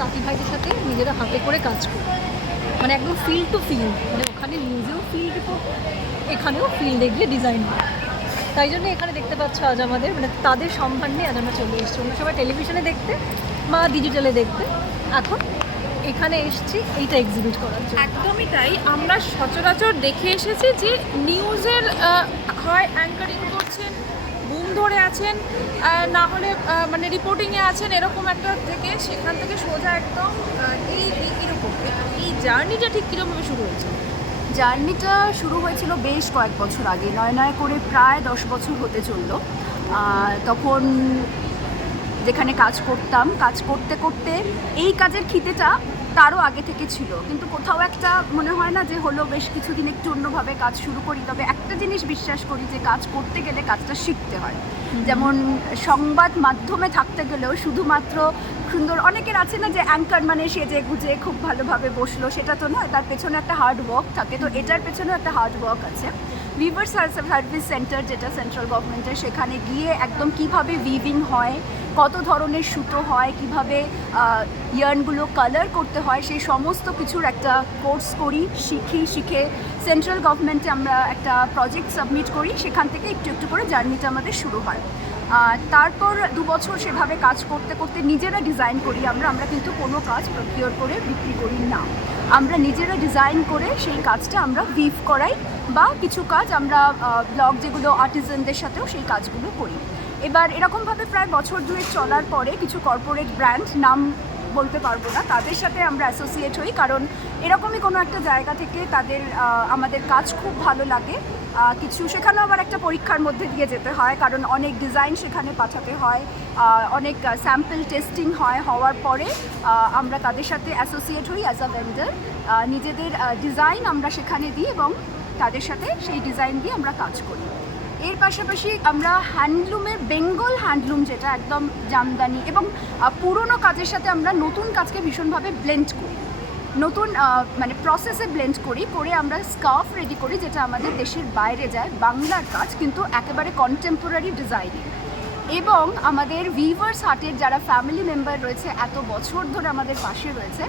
তাঁতি ভাইদের সাথে নিজেরা হাতে করে কাজ করি। মানে একদম ফিল্ড টু ফিল্ড মানে ওখানে নিজেও ফিল ফিল্ড এখানেও ফিল্ডে গিয়ে ডিজাইন হয়। তাই জন্য এখানে দেখতে পাচ্ছ আজ আমাদের মানে তাদের সম্মান নিয়ে আজ আমরা চলে এসেছি। অন্য সবাই টেলিভিশনে দেখতে বা ডিজিটালে দেখতে। এখন এখানে এসেছি এইটা এক্সিবিট করার জন্য। একদমই তাই। আমরা সচরাচর দেখে এসেছি যে নিউজের হয় অ্যাঙ্কারিং আছেন না হলে মানে রিপোর্টিংয়ে আছেন এরকম একটা থেকে, সেখান থেকে সোজা একদম এই এরকম, এই জার্নিটা ঠিক কীরকমভাবে শুরু হয়েছে? জার্নিটা শুরু হয়েছিল বেশ কয়েক বছর আগে, নয় নয় করে প্রায় দশ বছর হতে চলল। তখন যেখানে কাজ করতাম কাজ করতে করতে এই কাজের খিদেটা তারও আগে থেকে ছিল। কিন্তু কোথাও একটা মনে হয় না যে হলো বেশ কিছুদিন একটু অন্যভাবে কাজ শুরু করি তবে একটা জিনিস বিশ্বাস করি যে কাজ করতে গেলে কাজটা শিখতে হয়। যেমন সংবাদ মাধ্যমে থাকতে গেলেও শুধুমাত্র সুন্দর অনেকের আছে না যে অ্যাঙ্কার মানে সেজে গুজে খুব ভালোভাবে বসল সেটা তো নয় তার পেছনে একটা হার্ড ওয়ার্ক থাকে। তো এটার পেছনেও একটা হার্ড ওয়ার্ক আছে। উইভার সার্ভিস সেন্টার যেটা সেন্ট্রাল গভর্নমেন্টের সেখানে গিয়ে একদম কীভাবে উইভিং হয়, কত ধরনের সুতো হয়, কীভাবে ইয়ার্নগুলো কালার করতে হয়, সেই সমস্ত কিছুর একটা কোর্স করি, শিখি, শিখে সেন্ট্রাল গভর্নমেন্টে আমরা একটা প্রজেক্ট সাবমিট করি, সেখান থেকে একটু একটু করে জার্নিটা আমাদের শুরু হয়। তারপর দু বছর সেভাবে কাজ করতে করতে নিজেরা ডিজাইন করি আমরা আমরা কিন্তু কোনো কাজ প্রকিওর করে বিক্রি করি না। আমরা নিজেরা ডিজাইন করে সেই কাজটা আমরা বিফ করাই বা কিছু কাজ আমরা ব্লগ যেগুলো আর্টিজানদের সাথেও সেই কাজগুলো করি। এবার এরকমভাবে প্রায় বছর দুয়েক চলার পরে কিছু কর্পোরেট ব্র্যান্ড নাম বলতে পারব না। তাদের সাথে আমরা অ্যাসোসিয়েট হই, কারণ এরকমই কোনো একটা জায়গা থেকে তাদের আমাদের কাজ খুব ভালো লাগে। কিছু সেখানেও আবার একটা পরীক্ষার মধ্যে দিয়ে যেতে হয়, কারণ অনেক ডিজাইন সেখানে পাঠাতে হয় অনেক স্যাম্পল টেস্টিং হয়, হওয়ার পরে আমরা তাদের সাথে অ্যাসোসিয়েট হই অ্যাজ আ ভেন্ডার নিজেদের ডিজাইন আমরা সেখানে দিই এবং তাদের সাথে সেই ডিজাইন দিয়ে আমরা কাজ করি। এর পাশাপাশি আমরা হ্যান্ডলুমের বেঙ্গল হ্যান্ডলুম, যেটা একদম জামদানি এবং পুরনো কাজের সাথে আমরা নতুন কাজকে ভীষণভাবে ব্লেন্ড করি। নতুন মানে প্রসেসে ব্লেন্ড করি, করে আমরা স্কার্ফ রেডি করি, যেটা আমাদের দেশের বাইরে যায়, বাংলার কাজ, কিন্তু একেবারে কন্টেম্পোরারি ডিজাইনিং এবং আমাদের ভিভার্স হাটের যারা ফ্যামিলি মেম্বার রয়েছে, এত বছর ধরে আমাদের পাশে রয়েছে,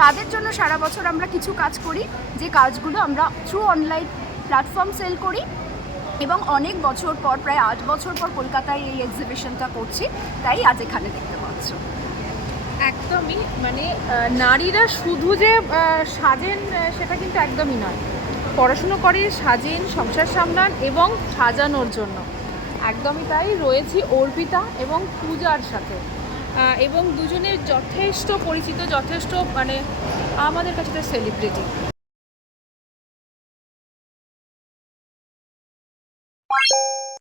তাদের জন্য সারা বছর আমরা কিছু কাজ করি, যে কাজগুলো আমরা থ্রু অনলাইন প্ল্যাটফর্ম সেল করি এবং অনেক বছর পর, প্রায় আট বছর পর কলকাতায় এই এক্সিবিশনটা করছি। তাই আজ এখানে দেখতে পাচ্ছ। একদমই মানে নারীরা শুধু যে সাজেন সেটা কিন্তু একদমই নয়। পড়াশুনো করে, সাজেন, সংসার সামলান এবং সাজানোর জন্য। একদমই তাই, রয়েছি অর্পিতা এবং পূজার সাথে। এবং দুজনের যথেষ্ট পরিচিত, যথেষ্ট মানে আমাদের কাছে তো সেলিব্রিটি। Bye.